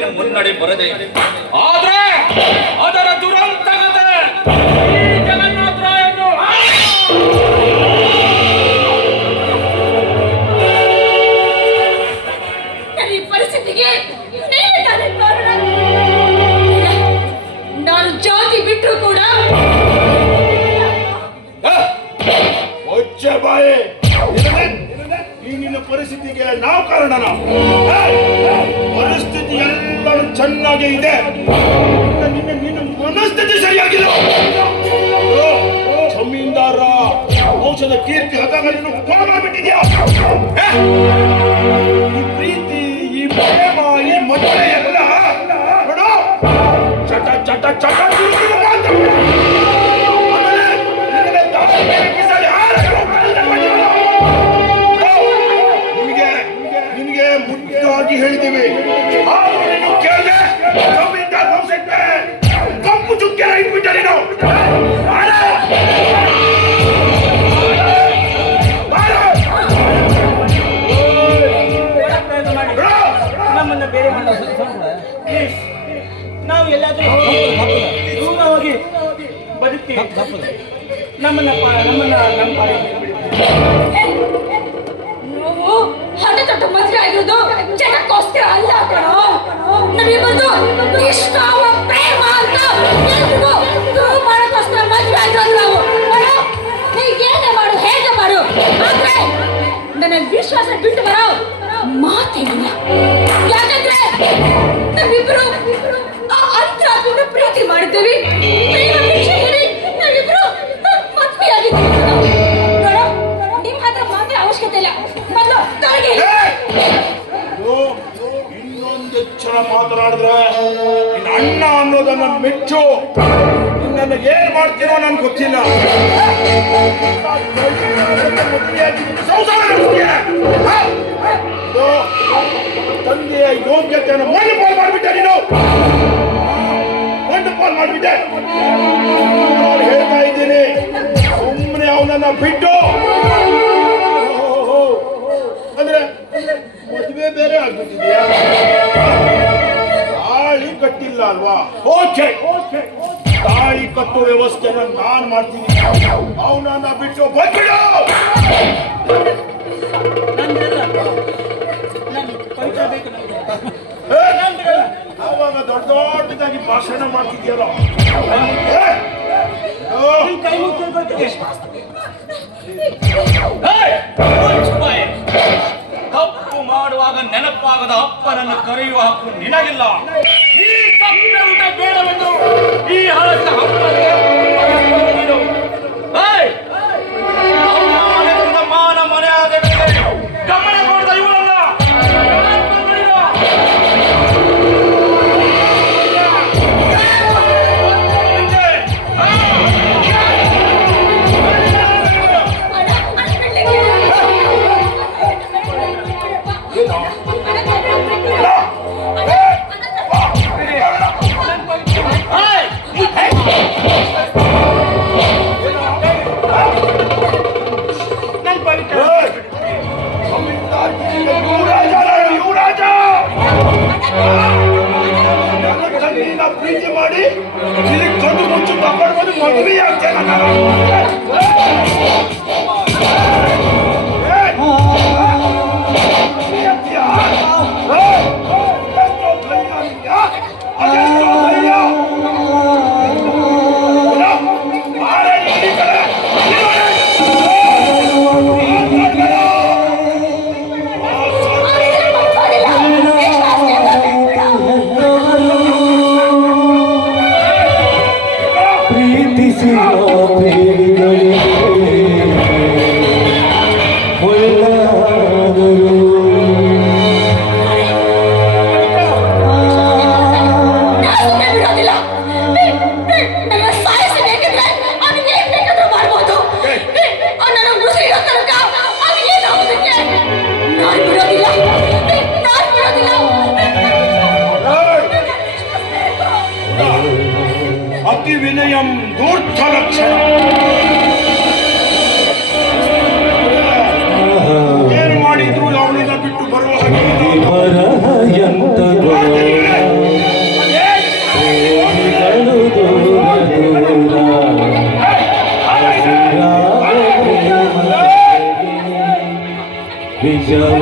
ನೀನು ಮುನ್ನಡೆ ಬರದೆ. ಆದ್ರೆ ಅದರ ದುರಂತಗತೆ ಈ ಪರಿಸ್ಥಿತಿಗೆ ನೀವೇ ನಾನು ಜಾತಿ ಬಿಟ್ಟರು ಕೂಡ ಬಾಯಿ. ಈ ನಿನ್ನ ಪರಿಸ್ಥಿತಿಗೆ ನಾವು ಕಾರಣನ ಏ, ಪರಿಸ್ಥಿತಿ ಎಲ್ಲರೂ ಚೆನ್ನಾಗೇ ಇದೆ. ನಿನ್ನ- ಮನಸ್ಥಿತಿ ಸರಿಯಾಗಿಲ್ಲ. ಜಮೀನ್ದಾರ, ಔಷಧ ಕೀರ್ತಿ ಹದಾಗ ನೀನು ಮಾಡಿಬಿಟ್ಟಿದ್ಯಾ? ಈ ಪ್ರೀತಿ, ಈ ಪ್ರೇಮ, ಈ ಮದುವೆ ಎಲ್ಲ ನೋಡು ಚಟ ಚಟ ಚಟ ನಿಮಗೆ ನಿಮಗೆ ಮುಖ್ಯವಾಗಿ ಹೇಳಿದ್ದೀವಿ. ಕಪ್ಪು ಚುಕ್ಕೆ ಇಟ್ಬಿಟ್ಟೆ ನೀನು! ನಮ್ಮನ್ನ ಬೇರೆ ಮಾಡೋ ನಾವು ಎಲ್ಲಾದ್ರೂ ದೂರ ಹೋಗಿ ಬದುಕ್ತೀವಿ ನಮ್ಮನ್ನ ನಮ್ಮನ್ನ ನಮ್ಮ. ನಾವು ಹಠ ತೊಟ್ಟು ಮದುವೆ ಆಗಿರೋದು ಜನಕ್ಕೋಸ್ಕರ ಅಲ್ಲ ಕಣೋ ನಮಗೆ ಬಂದು ಪ್ರೇಮ ಅಂತರಾತ್ಮನ ಮಾಡಿದ್ದೇವೆ. ಮಾತ್ರ ಇನ್ನೊಂದು ಮಾತನಾಡಿದ್ರೆ ಅಣ್ಣ ಅನ್ನೋದನ್ನ ಮೆಚ್ಚು. ನಿನ್ನನ್ನು ಏನ್ ಮಾಡ್ತೀನೋ ನನ್ಗೆ ಗೊತ್ತಿಲ್ಲ. ತಂದೆಯ ಯೋಗ್ಯತೆಯನ್ನು ಮಣ್ಣು ಪಾಲ್ ಮಾಡಿಬಿಟ್ಟೆ ನೀನು. ಪಾಲ್ ಮಾಡಿಬಿಟ್ಟೆ. ಹೇಳ್ತಾ ಇದ್ದೀನಿ ಸುಮ್ಮನೆ ಅವನನ್ನ ಬಿಟ್ಟು. ಅಂದ್ರೆ ಮದುವೆ ಬೇರೆ ಆಗ್ಬಿಟ್ಟಿದ್ಯಾ? ತಾಳಿ ಕಟ್ಟಿಲ್ಲ ಅಲ್ವಾ? ಓಕೆ. ತಾಳಿ ಕಟ್ಟೋ ವ್ಯವಸ್ಥೆನ ನಾನು ಮಾಡ್ತೀನಿ. ಅವನನ್ನ ಬಿಟ್ಟು ಬಂದ್ಬಿಡು. ಮಾಡ್ತಿದ್ಯಲ್ಲ. ತಪ್ಪು ಮಾಡುವಾಗ ನೆನಪಾಗದ ಅಪ್ಪನನ್ನು ಕರೆಯುವ ಹಕ್ಕು ನಿನಗಿಲ್ಲ. ಈ ಬೇಡವೆಂದು ಈ ಹಳಸಿದ ಪ್ರೀತಿ ಮಾಡಿ ಇಲ್ಲಿ ಕಣ್ಣು ಮುಚ್ಚು ತಗೊಂಡು ಬಂದು ಮದುವೆ ಅತಿ ವಿನಯಂ ದೂರ್ಥ ಲಕ್ಷಣ.